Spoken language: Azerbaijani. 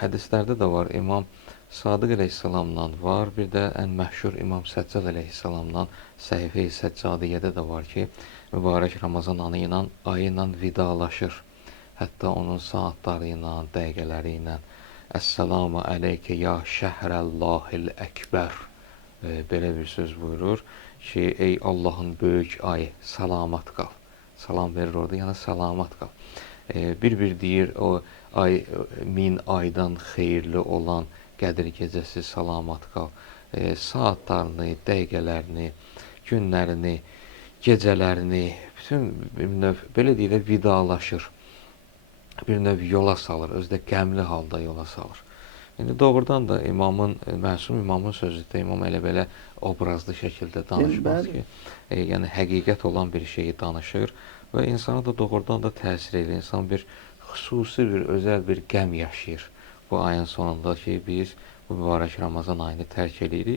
hədislərdə də var. İmam Sadiq əleyhissalamdan var. Bir də ən məşhur İmam Səccad əleyhissalamdan Səhifə-i Səccadiyyədə də var ki, mübarək Ramazan ayı ilə vidalaşır. Hətta onun saatları ilə, dəqiqələri ilə Əssalamu əleykə ya şəhrəllahil əkbər belə bir söz buyurur ki, ey Allahın böyük ayı, salamat qal. Salam verir orada, yəni salamat qal. Bir deyir, o ay 1000 aydan xeyirli olan Qədir gecəsi salamat qal. Saatlarını, dəqiqələrini, günlərini, gecələrini, bütün bir növ, belə deyək, vidalaşır. Bir növ yola salır, özü də qəmli halda yola salır. İndi doğrudan da məsum imamın sözüdür. İmam elə belə obrazlı şəkildə danışmaz ki, yəni həqiqət olan bir şeyi danışır və insana da doğrudan da təsir edir. İnsan bir xüsusi bir, özəl bir qəm yaşayır bu ayın sonunda ki, biz bu mübarək Ramazan ayını tərk edirik.